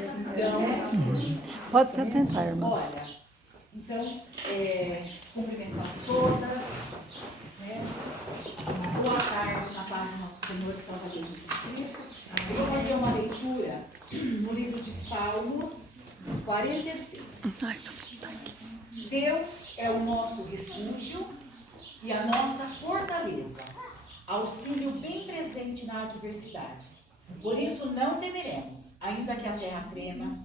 Então, Pode se assentar, irmã. olha, então, cumprimentando todas, né? Boa tarde na paz do nosso Senhor e Salvador Jesus Cristo. Eu vou fazer uma leitura no livro de Salmos 46. Deus é o nosso refúgio e a nossa fortaleza, auxílio bem presente na adversidade. Por isso não temeremos, ainda que a terra trema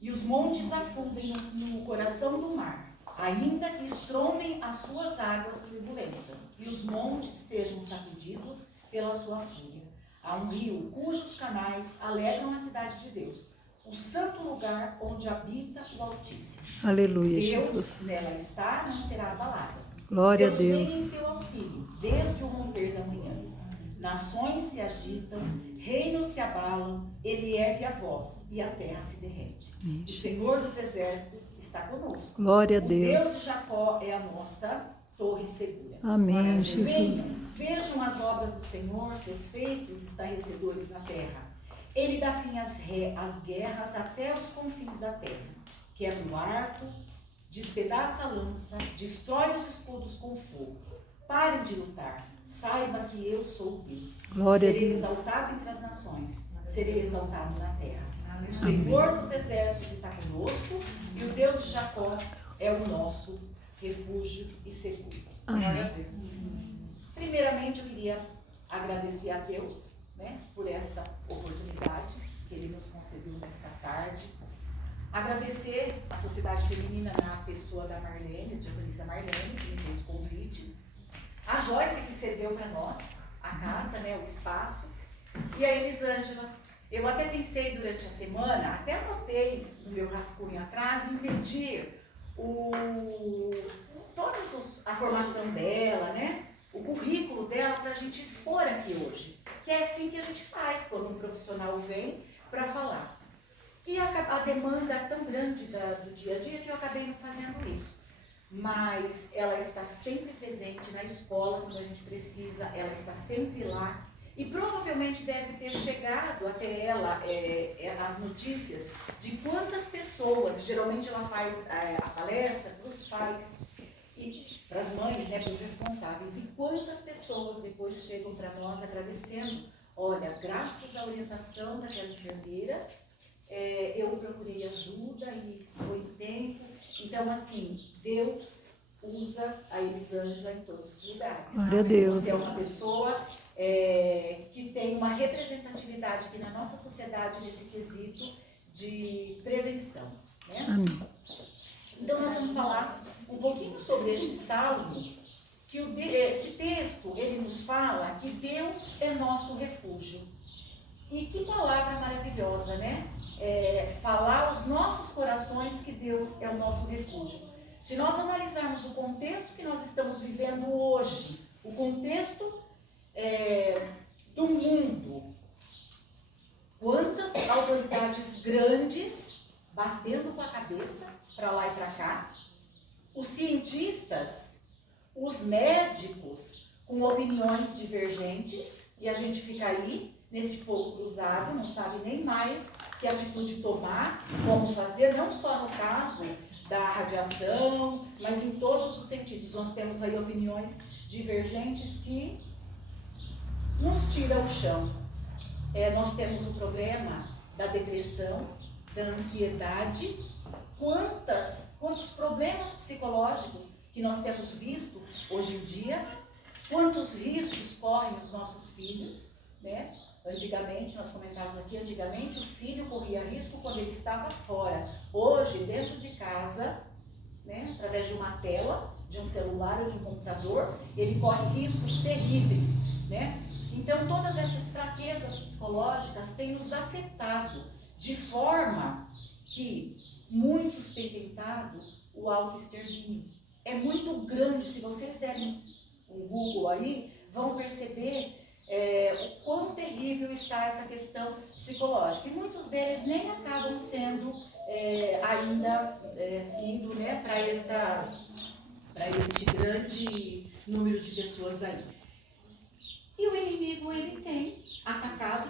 e os montes afundem no coração do mar, ainda que estrondem as suas águas turbulentas e os montes sejam sacudidos pela sua fúria. Há um rio cujos canais alegram a cidade de Deus, o santo lugar onde habita o Altíssimo. Aleluia, Deus Jesus. nela está, não será abalada. Glória a Deus vem em Deus. seu auxílio, desde o romper da manhã. Nações se agitam, reinos se abalam, ele ergue a voz e a terra se derrete. O Senhor dos exércitos está conosco. Glória a O Deus Deus. de Jacó é a nossa torre segura. Amém, Venham, Jesus. vejam as obras do Senhor, seus feitos estarrecedores na terra. Ele dá fim às guerras até os confins da terra. Quebra o arco, despedaça a lança, destrói os escudos com fogo. Parem de lutar, saiba que eu sou Deus. Glória a Serei Deus. exaltado entre as nações, serei exaltado na terra. O Senhor dos exércitos está conosco e o Deus de Jacó é o nosso refúgio e seguro. Glória a Deus. Primeiramente, eu queria agradecer a Deus, né, por esta oportunidade que Ele nos concedeu nesta tarde. Agradecer a Sociedade Feminina na pessoa da Marlene, a diaconisa Marlene, que me fez o convite. A Joyce, que cedeu para nós a casa, né, o espaço. E a Elisângela. Eu até pensei durante a semana, até anotei no meu rascunho atrás, em pedir toda a formação dela, né, o currículo dela para a gente expor aqui hoje. Que é assim que a gente faz quando um profissional vem para falar. E a demanda é tão grande do dia a dia que eu acabei não fazendo isso. Mas ela está sempre presente na escola quando a gente precisa, ela está sempre lá. E provavelmente deve ter chegado até ela as notícias de quantas pessoas, geralmente ela faz a palestra para os pais, e para as mães, né, para os responsáveis, e quantas pessoas depois chegam para nós agradecendo. Olha, graças à orientação daquela enfermeira, eu procurei ajuda e foi tempo. Então, assim, Deus usa a Elisângela em todos os lugares. Glória a Deus. Você é uma pessoa que tem uma representatividade aqui na nossa sociedade nesse quesito de prevenção, né? Amém. Então, nós vamos falar um pouquinho sobre este salmo, que esse texto, ele nos fala que Deus é nosso refúgio. E que palavra maravilhosa, né? Falar aos nossos corações que Deus é o nosso refúgio. Se nós analisarmos o contexto que nós estamos vivendo hoje, o contexto do mundo, quantas autoridades grandes batendo com a cabeça para lá e para cá, os cientistas, os médicos com opiniões divergentes, e a gente fica aí nesse fogo cruzado, não sabe nem mais que atitude tomar, como fazer, não só no caso da radiação, mas em todos os sentidos. Nós temos aí opiniões divergentes que nos tiram o chão. Nós temos o problema da depressão, da ansiedade, quantos problemas psicológicos que nós temos visto hoje em dia, quantos riscos correm os nossos filhos, né? Antigamente, nós comentávamos aqui, antigamente o filho corria risco quando ele estava fora. Hoje, dentro de casa, né, através de uma tela, de um celular ou de um computador, ele corre riscos terríveis, né? Então, todas essas fraquezas psicológicas têm nos afetado de forma que muitos têm tentado o autoextermínio. É muito grande, se vocês derem um Google aí, vão perceber o quão terrível está essa questão psicológica. E muitos deles nem acabam sendo ainda indo, né, para este grande número de pessoas aí. E o inimigo, ele tem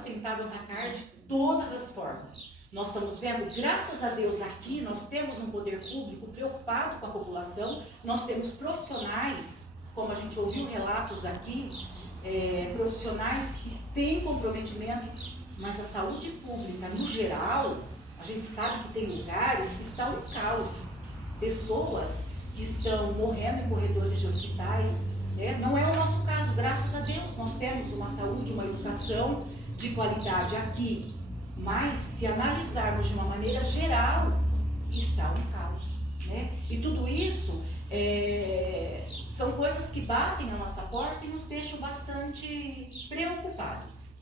tentado atacar de todas as formas. Nós estamos vendo, graças a Deus, aqui nós temos um poder público preocupado com a população, nós temos profissionais, como a gente ouviu relatos aqui, profissionais que têm comprometimento, mas a saúde pública, no geral, a gente sabe que tem lugares que está um caos. Pessoas que estão morrendo em corredores de hospitais, não é o nosso caso, graças a Deus. Nós temos uma saúde, uma educação de qualidade aqui, mas se analisarmos de uma maneira geral, está um caos, né? E tudo isso são coisas que batem na nossa porta e nos deixam bastante preocupados.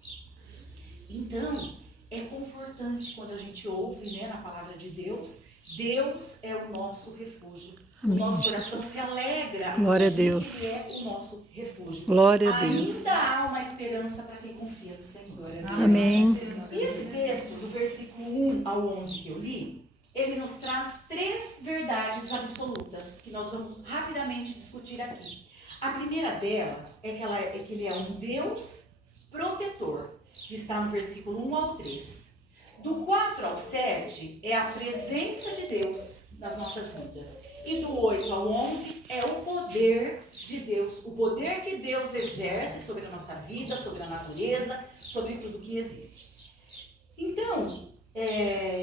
Então, é confortante quando a gente ouve, né, na palavra de Deus, Deus é o nosso refúgio. Amém. O nosso coração se alegra. Glória a Deus. Ele é o nosso refúgio. Glória a Deus. Ainda há uma esperança para quem confia no Senhor. Amém. E esse texto, do versículo 1 ao 11 que eu li, ele nos traz 3 verdades absolutas que nós vamos rapidamente discutir aqui. A primeira delas é que ele é um Deus protetor, que está no versículo 1 ao 3. Do 4 ao 7 é a presença de Deus nas nossas vidas. E do 8 ao 11 é o poder de Deus, o poder que Deus exerce sobre a nossa vida, sobre a natureza, sobre tudo que existe. Então,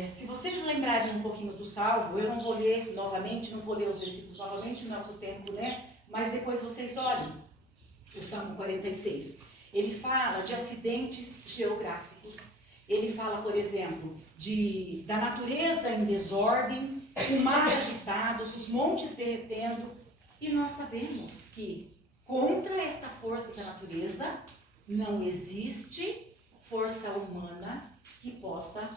se vocês lembrarem um pouquinho do Salmo, eu não vou ler novamente, não vou ler os versículos novamente no nosso tempo, né? Mas depois vocês olhem o Salmo 46. Ele fala de acidentes geográficos. Ele fala, por exemplo, da natureza em desordem, o mar agitado, os montes derretendo. E nós sabemos que contra esta força da natureza não existe força humana que possa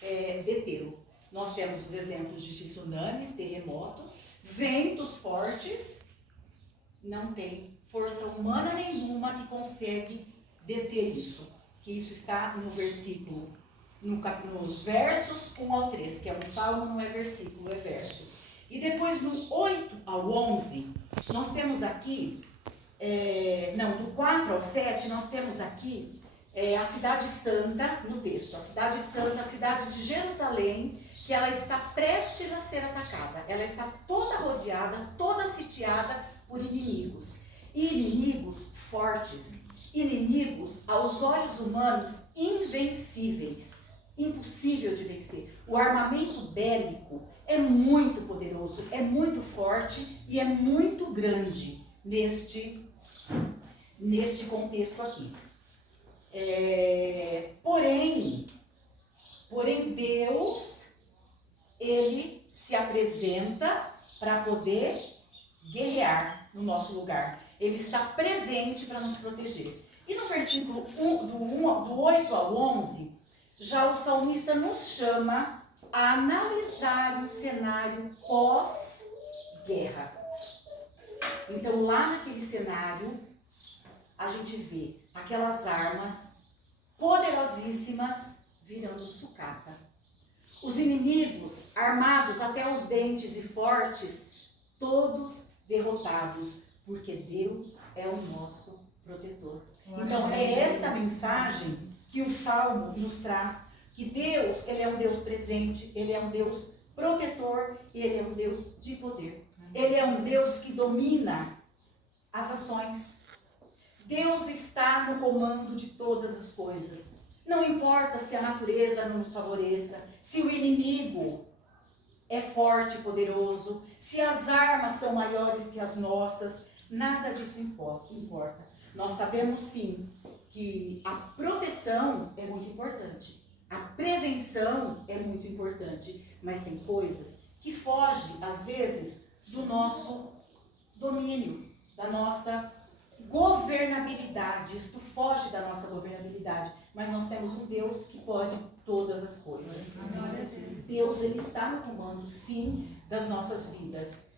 detê-lo. Nós temos os exemplos de tsunamis, terremotos, ventos fortes. Não tem força humana nenhuma que consegue deter isso. Que isso está no versículo, nos versos 1 ao 3, que é um salmo, não é versículo, é verso. E depois no 8 ao 11, nós temos aqui, do 4 ao 7, nós temos aqui a cidade santa, no texto, a cidade santa, a cidade de Jerusalém, que ela está prestes a ser atacada. Ela está toda rodeada, toda sitiada por inimigos. E inimigos fortes, inimigos aos olhos humanos invencíveis, impossível de vencer. O armamento bélico é muito poderoso, é muito forte e é muito grande neste contexto aqui. Porém Deus, ele se apresenta para poder guerrear no nosso lugar. Ele está presente para nos proteger. E no versículo do 8 ao 11, já o salmista nos chama a analisar um cenário pós-guerra. Então, lá naquele cenário, a gente vê aquelas armas poderosíssimas virando sucata. Os inimigos, armados até os dentes e fortes, todos derrotados, porque Deus é o nosso protetor. Então, é esta mensagem que o Salmo nos traz, que Deus, ele é um Deus presente, ele é um Deus protetor, e ele é um Deus de poder. Ele é um Deus que domina as ações. Deus está no comando de todas as coisas. Não importa se a natureza não nos favoreça, se o inimigo é forte e poderoso, se as armas são maiores que as nossas, nada disso importa. Nós sabemos sim que a proteção é muito importante, a prevenção é muito importante, mas tem coisas que fogem, às vezes, do nosso domínio, da nossa governabilidade. Isto foge da nossa governabilidade, mas nós temos um Deus que pode todas as coisas. Deus, ele está no comando, sim, das nossas vidas.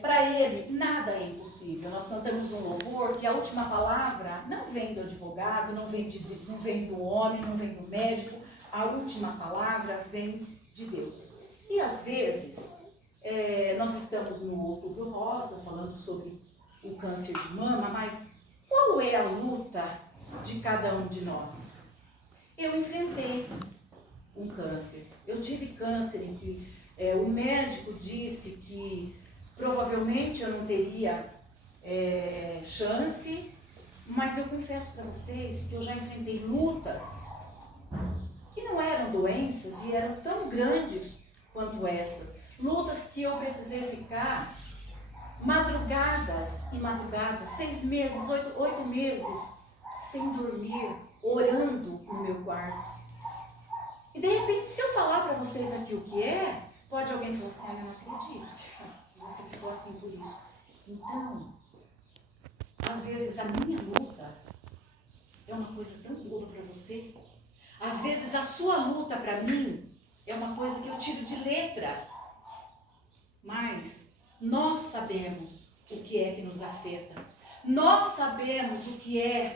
Para ele, nada é impossível. Nós cantamos um louvor que a última palavra não vem do advogado, não vem do homem, não vem do médico. A última palavra vem de Deus. E às vezes, nós estamos no Outubro Rosa, falando sobre o câncer de mama, mas qual é a luta de cada um de nós? Eu enfrentei um câncer. Eu tive câncer em que o médico disse que provavelmente eu não teria chance, mas eu confesso para vocês que eu já enfrentei lutas que não eram doenças e eram tão grandes quanto essas. Lutas que eu precisei ficar madrugadas e madrugadas, 6 meses, 8 meses, sem dormir, orando no meu quarto. E de repente, se eu falar para vocês aqui o que é, pode alguém falar assim, eu não acredito, se você ficou assim por isso. Então, às vezes a minha luta é uma coisa tão boba para você. Às vezes a sua luta para mim é uma coisa que eu tiro de letra. Mas nós sabemos o que é que nos afeta. Nós sabemos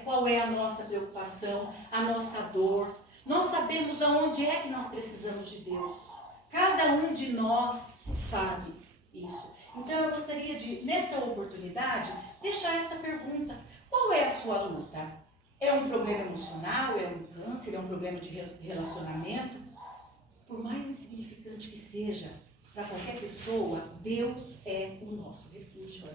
qual é a nossa preocupação, a nossa dor. Nós sabemos aonde é que nós precisamos de Deus. Cada um de nós sabe isso. Então eu gostaria de, nesta oportunidade, deixar essa pergunta. Qual é a sua luta? É um problema emocional? É um câncer? É um problema de relacionamento? Por mais insignificante que seja, para qualquer pessoa, Deus é o nosso refúgio.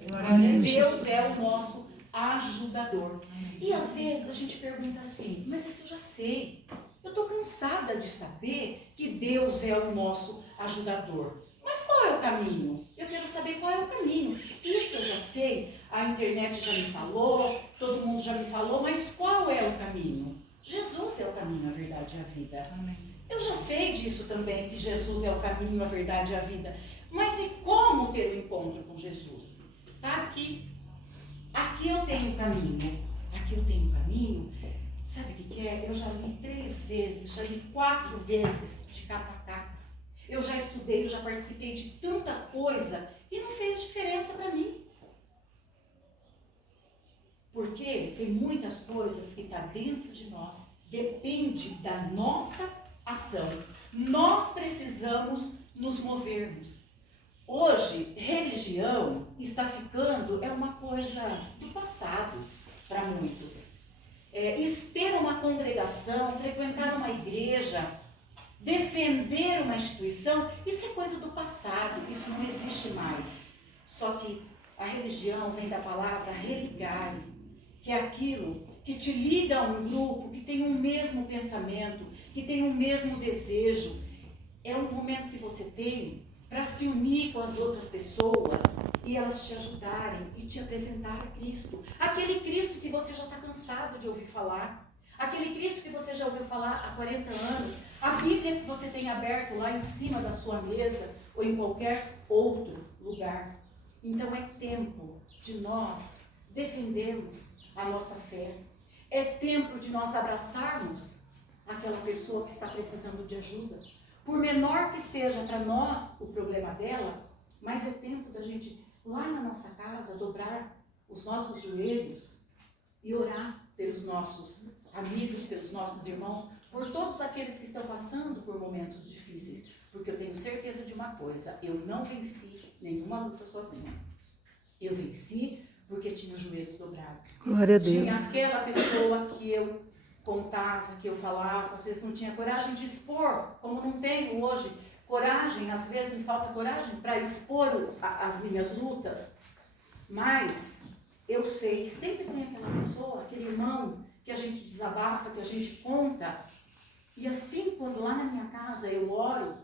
Deus é o nosso ajudador. E às vezes a gente pergunta assim, mas isso eu já sei. Eu estou cansada de saber que Deus é o nosso ajudador. Mas qual é o caminho? Eu quero saber qual é o caminho. Isso eu já sei, a internet já me falou, todo mundo já me falou, mas qual é o caminho? Jesus é o caminho, a verdade e a vida. Amém. Eu já sei disso também, que Jesus é o caminho, a verdade e a vida. Mas e como ter o encontro com Jesus? Está aqui. Aqui eu tenho o caminho. Aqui eu tenho o caminho. Sabe o que é? Eu já li 3 vezes, já li 4 vezes de capa a capa. Eu já estudei, eu já participei de tanta coisa e não fez diferença para mim. Porque tem muitas coisas que estão dentro de nós, depende da nossa ação. Nós precisamos nos movermos. Hoje, religião está ficando, é uma coisa do passado para muitos. Ter uma congregação, frequentar uma igreja, defender uma instituição, isso é coisa do passado, isso não existe mais. Só que a religião vem da palavra religare, que é aquilo que te liga a um grupo que tem o mesmo pensamento, que tem o mesmo desejo. É um momento que você tem para se unir com as outras pessoas e elas te ajudarem e te apresentar a Cristo. Aquele Cristo que você já está cansado de ouvir falar. Aquele Cristo que você já ouviu falar há 40 anos. A Bíblia que você tem aberto lá em cima da sua mesa ou em qualquer outro lugar. Então é tempo de nós defendermos a nossa fé. É tempo de nós abraçarmos aquela pessoa que está precisando de ajuda. Por menor que seja para nós o problema dela, mas é tempo da gente, lá na nossa casa, dobrar os nossos joelhos e orar pelos nossos amigos, pelos nossos irmãos, por todos aqueles que estão passando por momentos difíceis. Porque eu tenho certeza de uma coisa, eu não venci nenhuma luta sozinha. Eu venci porque tinha os joelhos dobrados. Glória a Deus. Tinha aquela pessoa que eu contava, que eu falava, às vezes não tinha coragem de expor, como não tenho hoje coragem, às vezes me falta coragem para expor as minhas lutas, mas eu sei, sempre tem aquela pessoa, aquele irmão que a gente desabafa, que a gente conta, e assim, quando lá na minha casa eu oro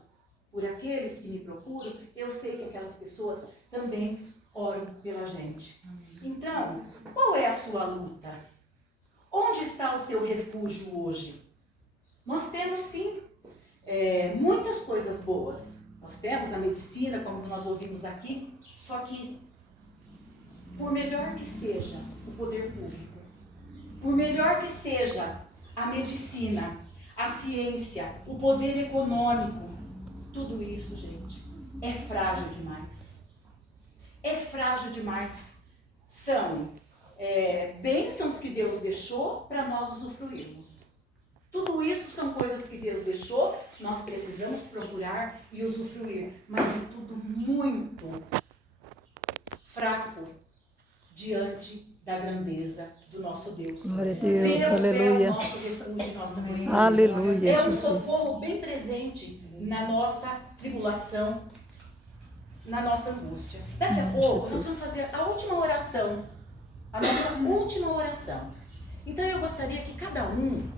por aqueles que me procuram, eu sei que aquelas pessoas também oram pela gente. Então, qual é a sua luta? Onde está o seu refúgio hoje? Nós temos sim muitas coisas boas. Nós temos a medicina, como nós ouvimos aqui, só que por melhor que seja o poder público, por melhor que seja a medicina, a ciência, o poder econômico, tudo isso, gente, é frágil demais. É frágil demais. São bênçãos que Deus deixou para nós usufruirmos. Tudo isso são coisas que Deus deixou, nós precisamos procurar e usufruir, mas é tudo muito fraco diante da grandeza do do nosso Deus. Glória a Deus, Deus é o aleluia. nosso refúgio e nossa fortaleza. Aleluia, É um Jesus. socorro bem presente na nossa tribulação, na nossa angústia. Daqui a pouco nós vamos fazer a última oração, a nossa última oração. Então eu gostaria que cada um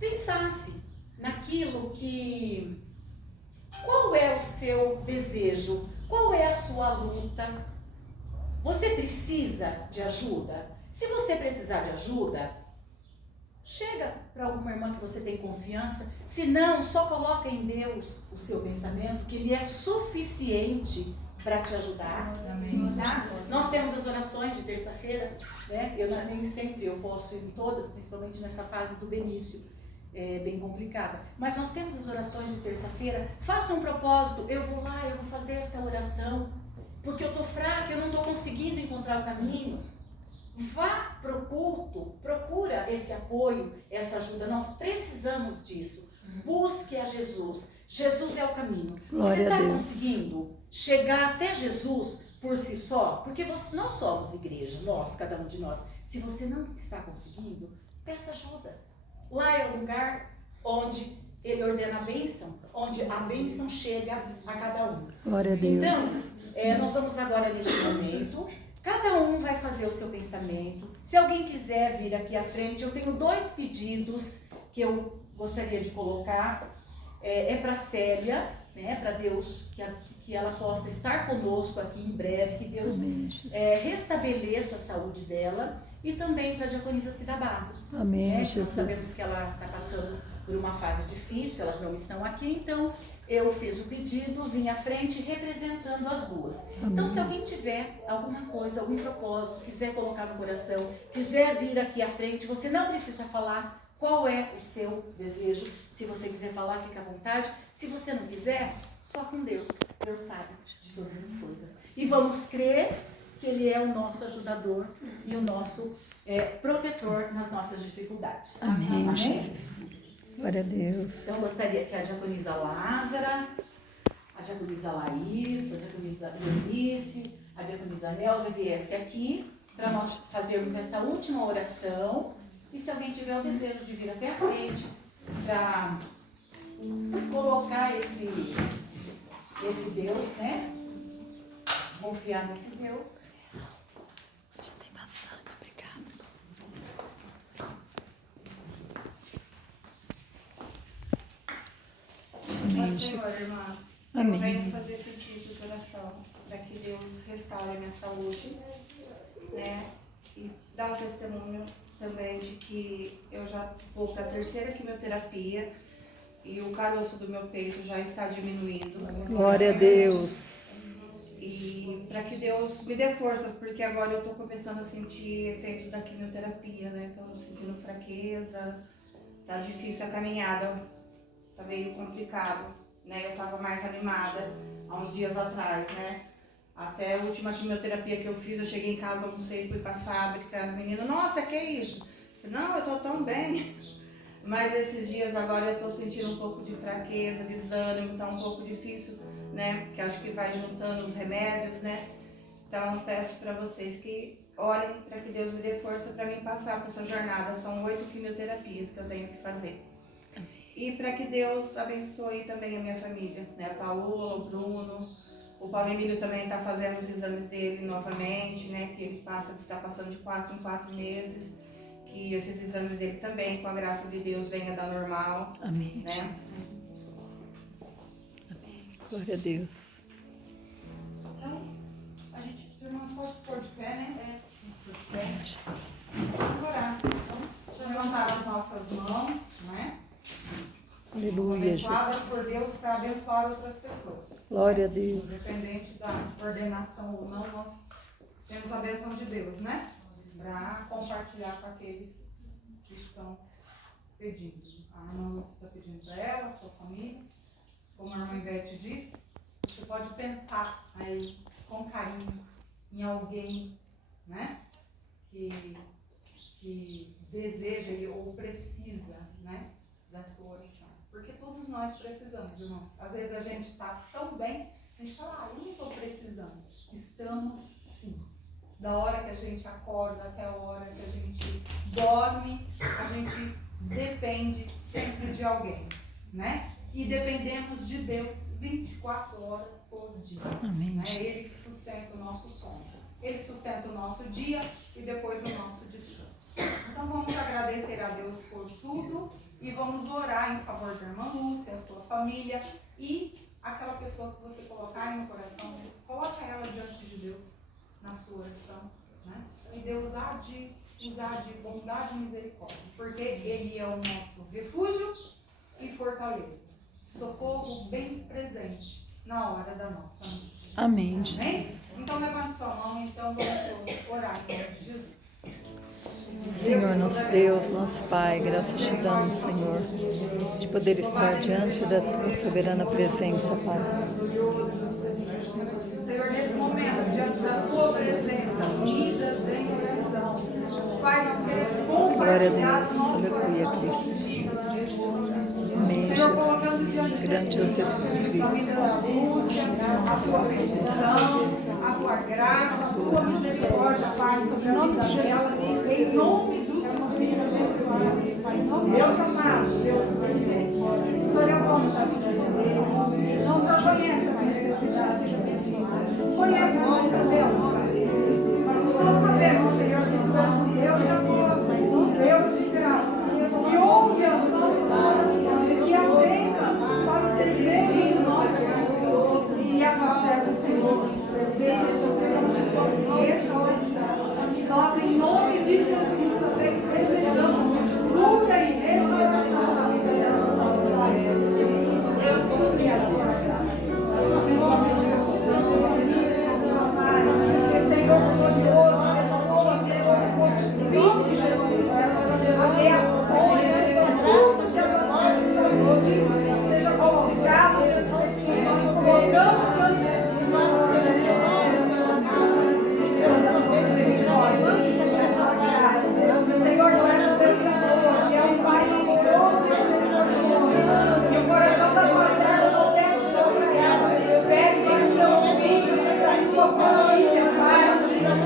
pensasse naquilo que... Qual é o seu desejo? Qual é a sua luta? Você precisa de ajuda? Se você precisar de ajuda, chega para alguma irmã que você tem confiança. Se não, só coloca em Deus o seu pensamento, que Ele é suficiente para te ajudar. Tá? Nós temos as orações de terça-feira, né? Nem sempre eu posso ir em todas, principalmente nessa fase do Benício. É bem complicada. Mas nós temos as orações de terça-feira. Faça um propósito. Eu vou lá, eu vou fazer esta oração, porque eu estou fraca, eu não estou conseguindo encontrar o caminho. Vá para o culto, procura esse apoio, essa ajuda. Nós precisamos disso. Busque a Jesus. Jesus é o caminho. Você está conseguindo chegar até Jesus por si só? Porque nós somos igreja, cada um de nós. Se você não está conseguindo, peça ajuda. Lá é o lugar onde Ele ordena a bênção, onde a bênção chega a cada um. Glória a Deus. Então, nós vamos agora neste momento, cada um vai fazer o seu pensamento. Se alguém quiser vir aqui à frente, eu tenho 2 pedidos que eu gostaria de colocar. Para Célia, né, para Deus, que ela possa estar conosco aqui em breve, que Deus restabeleça a saúde dela. E também para a diaconisa Cida Barros. Amém, Jesus. Nós sabemos que ela está passando por uma fase difícil, elas não estão aqui, então eu fiz o pedido, vim à frente representando as duas. Amém. Então, se alguém tiver alguma coisa, algum propósito, quiser colocar no coração, quiser vir aqui à frente, você não precisa falar qual é o seu desejo. Se você quiser falar, fica à vontade. Se você não quiser, só com Deus. Deus sabe de todas as coisas. E vamos crer que Ele é o nosso ajudador e o nosso protetor nas nossas dificuldades. Amém. Amém? Glória a Deus. Então, eu gostaria que a diaconisa Lázara, a diaconisa Laís, a diaconisa Eunice, a diaconisa Nelza viesse aqui para nós fazermos essa última oração. E se alguém tiver o desejo de vir até a frente para colocar esse Deus, né? Confiar nesse Deus. Já tem bastante, obrigada. Amém, Senhor, irmã, Amém. eu venho fazer pedido de oração para que Deus restaure a minha saúde, né? E dar um testemunho também de que eu já vou para a 3ª quimioterapia e o caroço do meu peito já está diminuindo. Glória a Deus. E para que Deus me dê força, porque agora eu estou começando a sentir efeitos da quimioterapia, né? Estou sentindo fraqueza, tá difícil a caminhada, tá meio complicado, né? Eu estava mais animada há uns dias atrás, né? Até a última quimioterapia que eu fiz, eu cheguei em casa, almocei, fui para a fábrica, as meninas, nossa, que é isso? Eu falei, não, eu estou tão bem. Mas esses dias agora eu estou sentindo um pouco de fraqueza, desânimo, então um pouco difícil, né? Porque acho que vai juntando os remédios, né? Então peço para vocês que orem para que Deus me dê força para mim passar por essa jornada. São 8 quimioterapias que eu tenho que fazer. E para que Deus abençoe também a minha família, né? A Paola, o Bruno, o Paulo Emílio também está fazendo os exames dele novamente, né? Que ele está passando de 4 em 4 meses. Que esses exames dele também, com a graça de Deus, venha dar normal. Amém. Né? Amém. Glória a Deus. Então, a gente, os irmãos podem se pôr de pé, né? Vamos pôr de pé. Vamos orar. Então, levantar as nossas mãos, né? Aleluia, Abençoadas Jesus. por Deus para abençoar outras pessoas. Glória a Deus. Independente da ordenação ou não, nós temos a bênção de Deus, né? Para compartilhar com aqueles que estão pedindo. A irmã Lúcia está pedindo para ela, a sua família. Como a irmã Ivete disse, você pode pensar aí com carinho em alguém, né? Que deseja ou precisa, né? Da sua oração. Porque todos nós precisamos, irmãos. Às vezes a gente está tão bem, a gente fala, eu não estou precisando. Estamos sim. da hora que a gente acorda até a hora que a gente dorme, a gente depende sempre de alguém, né? E dependemos de Deus 24 horas por dia. Amém. Né? Ele que sustenta o nosso sono, Ele sustenta o nosso dia e depois o nosso descanso. Então vamos agradecer a Deus por tudo e vamos orar em favor da irmã Lúcia, a sua família e aquela pessoa que você colocar aí no coração, coloca ela diante de Deus na sua oração, né? E Deus há de usar de bondade e misericórdia, porque Ele é o nosso refúgio e fortaleza, socorro bem presente na hora da nossa angústia. Amém. Amém? Então levante sua mão, então vamos orar em nome de Jesus. Senhor, nosso Deus, nosso Pai, graças te damos, Senhor, de poder estar diante da tua soberana presença, Pai. Senhor, nesse momento, diante da tua presença, unidas em oração, Pai, nós queremos Glória a compartilhar Deus, o nosso aleluia, coração Cristo. contigo. Amém, Senhor, colocando diante Jesus. de Grande Jesus a vida Cristo. da Lúcia, a tua bendição, a tua graça, a tua misericórdia, Pai, sobre a vida dela, em nome do teu filho Jesus. Deus amado, Deus misericórdia. O Senhor é bom da vida dele. Não só conhece a necessidade, conhece a vida dela, Pai. Nós sabemos, Senhor, que tu és um Deus de amor, um Deus de graça, que ouve as nossas orações, que atenta para o desejo do nosso coração. E a tua serva, Senhor, deseja ter restauração. Nós, em nome de Jesus, também desejamos cura e restauração na vida dela. Deus, sobre a tua graça. Abençoa Senhor, glorioso, abençoa, Senhor, em nome de Jesus. As reações, Senhor, tudo que ela seja falsificado, nós colocamos diante de ti, Senhor, não é um Deus de amor, que é um Pai amoroso, que o coração da tua serva não pede só para ela, pede para os seus filhos, para a sua família, Pai. Nós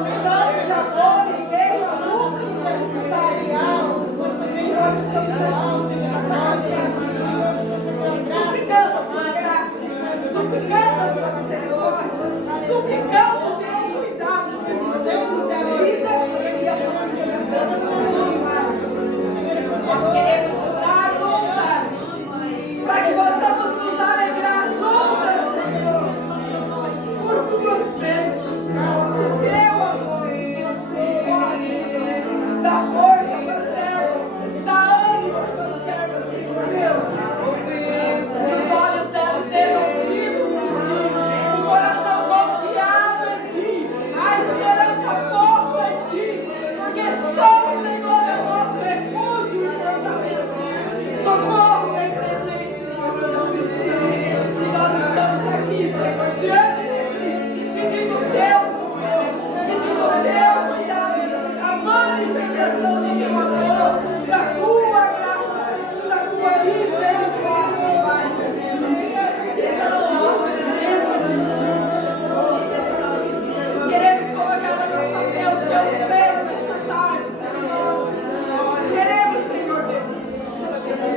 estamos de amor e Deus juntos, Pai. Nós estamos suplicando a tua graça, suplicando a tua misericórdia, suplicando o teu cuidado, Senhor, a vida e a família. Nós queremos estar juntas, para que possamos nos alegrar juntas, Senhor, por tuas bênçãos, por teu amor, dá força para o céu, dá ânimo para o céu, Senhor Deus. Que os olhos delas estejam firmes em ti, o coração confiado em ti, a esperança posta em ti, porque só o Senhor é o nosso refúgio e fortaleza. Socorro bem presente, Senhor. E nós estamos aqui, Senhor, diante de ti, pedindo teu socorro, pedindo teu cuidado, a manifestação do teu amor, da tua graça, da tua misericórdia, Pai. Queremos colocar na nossa fé os teus pés nessa tarde, Senhor. Queremos, Senhor Deus,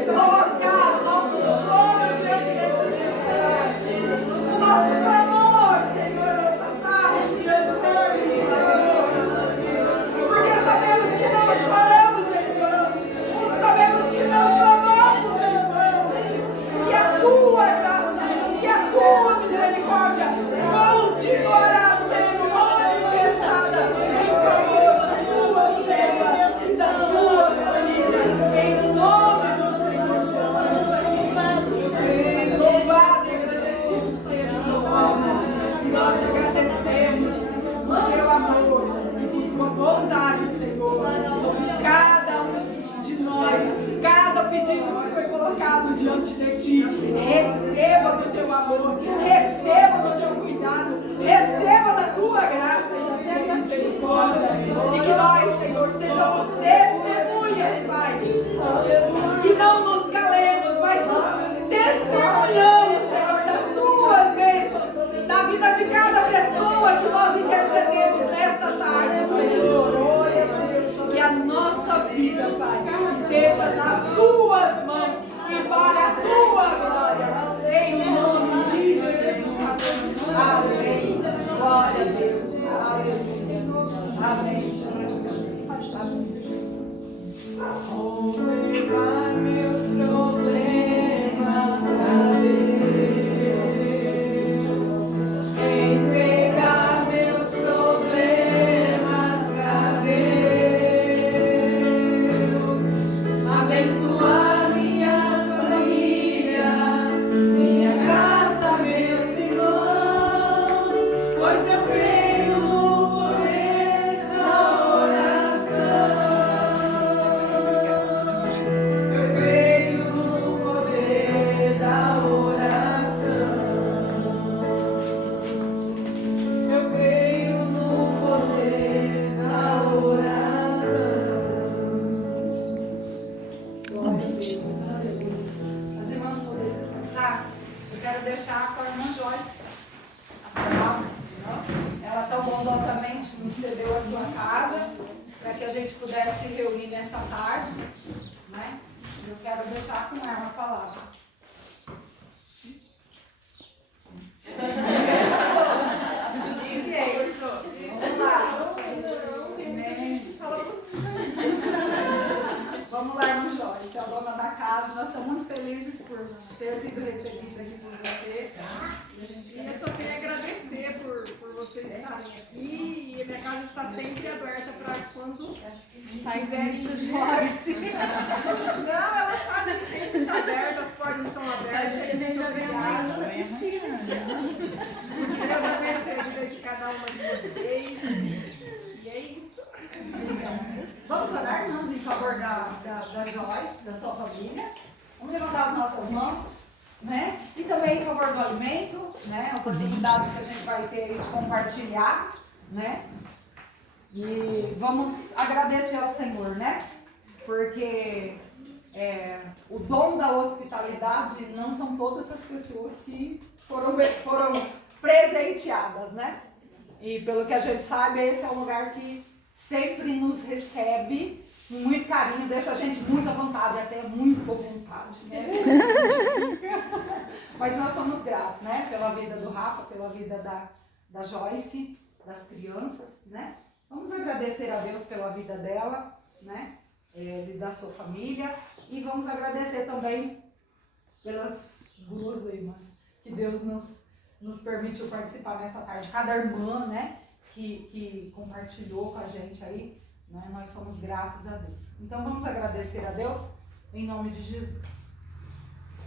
colocar o nosso choro diante de Deus, o nosso clamor, Senhor, nessa tarde diante de Ti, Senhor. Porque sabemos que não choramos em vão, sabemos que não clamamos em vão, e a tua graça e a tua misericórdia continuará sendo manifestada em favor da tua serva e da tua família, em nome do Senhor Jesus. Louvado e agradecido seja o teu nome. Nós te agradecemos por teu amor, por tua bondade, Senhor, sobre cada um de nós, cada pedido que foi colocado diante de ti. Receba Entregar meus problemas pra Deus, abençoar minha família, minha casa, meus irmãos, pois eu creio no poder da oração. Eu creio no poder da oração. Eu creio no poder da oração. Amém, Jesus. As irmãs podem se sentar. Eu quero deixar com a irmã Joyce a palavra. Ela tão bondosamente nos cedeu a sua casa para que a gente pudesse se reunir nessa tarde, né? Eu quero deixar com ela a palavra. Vamos lá. Vamos lá, irmã Joyce, a dona da casa. Nós estamos muito felizes por ter sido recebida aqui por você. E eu só tenho a agradecer por vocês estarem aqui, e a minha casa está sempre aberta para quando quiserem isso, Joyce. Não, ela sabe que sempre está aberta, as portas estão abertas. A gente obrigada. Deus abençoe a vida de cada uma de vocês. E é isso. Vamos orar, irmãos, em favor da Joyce, da sua família. Vamos levantar as nossas mãos, né? E também em favor do alimento, né? A oportunidade que a gente vai ter aí de compartilhar, né? E vamos agradecer ao Senhor, né? Porque o dom da hospitalidade não são todas as pessoas que foram presenteadas, né? E pelo que a gente sabe, esse é um lugar que sempre nos recebe com muito carinho, deixa a gente muito à vontade, até muito à vontade, né? Mas nós somos gratos, né? Pela vida do Rafa, pela vida da Joyce, das crianças, né? Vamos agradecer a Deus pela vida dela, né? E da sua família. E vamos agradecer também pelas guloseimas que Deus nos permitiu participar nessa tarde. Cada irmã, né? Que compartilhou com a gente aí, né? Nós somos gratos a Deus. Então vamos agradecer a Deus em nome de Jesus.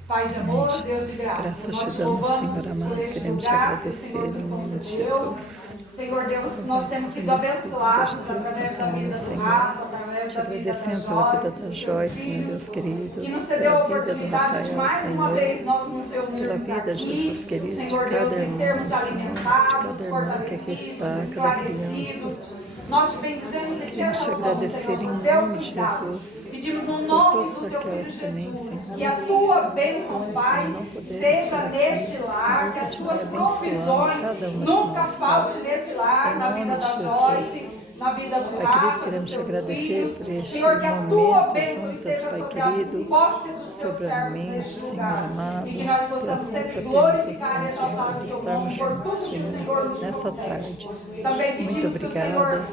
Pai de amor, Deus de graça, Graças nós te te damos, louvamos Senhor amado, por este queremos te lugar que o agradecer Senhor em nos nome de concedeu. Jesus. Senhor Deus, nós temos sido abençoados através da vida do Rafa, através Te da vida da agradecendo pela vida da Joyce, Joyce, meu Deus querido, que nos cedeu a pela vida do oportunidade de mais Rafael, uma Senhor, vez nós nos pela reunirmos vida, aqui, Jesus querido, de Senhor cada Deus, e irmão, sermos Senhor, de alimentados, cada irmão que aqui está, fortalecidos, cada esclarecidos. criança. Nós te bendizemos e te Queremos te exaltamos, agradecer Senhor, em por teu nome de cuidado. Jesus, Pedimos no por nome todos do teu filho aquelas também, Jesus, Senhor, que a tua bênção, Senhor, Pai, não podemos seja estar aqui, neste lar, Senhor, que as continue tuas abençoando provisões cada uma de nunca nós, falte nesse lar, Em na nome vida de da Jesus. Joyce, na vida do Pai Rafa, querido, queremos dos te seus agradecer filhos. por este Senhor, que a tua momento bênção juntas, esteja Pai sobre querido, a posse dos teus sobre servos alimentos, neste Senhor lugar. amado, E que nós pela possamos sempre confraternização, glorificar e exaltar o Senhor, de teu estarmos nome por juntos, tudo que o Senhor, Senhor nos nessa concede. tarde. Também Muito pedimos que o Senhor obrigada,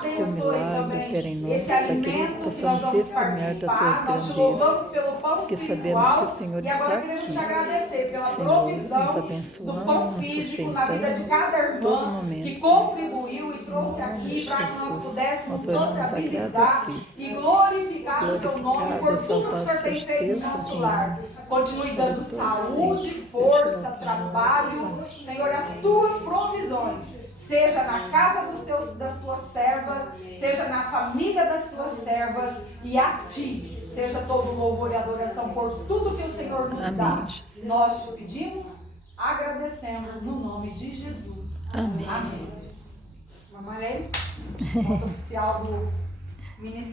que o abençoe milagre opere em também nós, esse Pai querido, alimento que possamos nós vamos testemunhar da participar. tua Nós te grandeza, louvamos pelo pão porque sabemos espiritual que o Senhor e agora está queremos aqui. te agradecer pela Senhor, nos provisão do abençoando, pão nos físico na vida de sustentando, cada todo irmã momento. que contribuiu e trouxe Em nome aqui de para que nós Jesus, pudéssemos nós oramos sociabilizar agradecidos. e glorificar o teu nome por Glorificado, tudo que o Senhor exaltado tem seja feito Deus, no nosso Senhor. lar. Continue dando Todos saúde, seja força, louvado. trabalho, Senhor, as tuas provisões, seja na casa das tuas servas, seja na família das tuas servas, e a ti seja todo louvor e adoração por tudo que o Senhor nos Amém, dá. Jesus. Nós te pedimos, agradecemos no nome de Jesus. Amém. Amém. Mamãe, nota oficial do Ministério.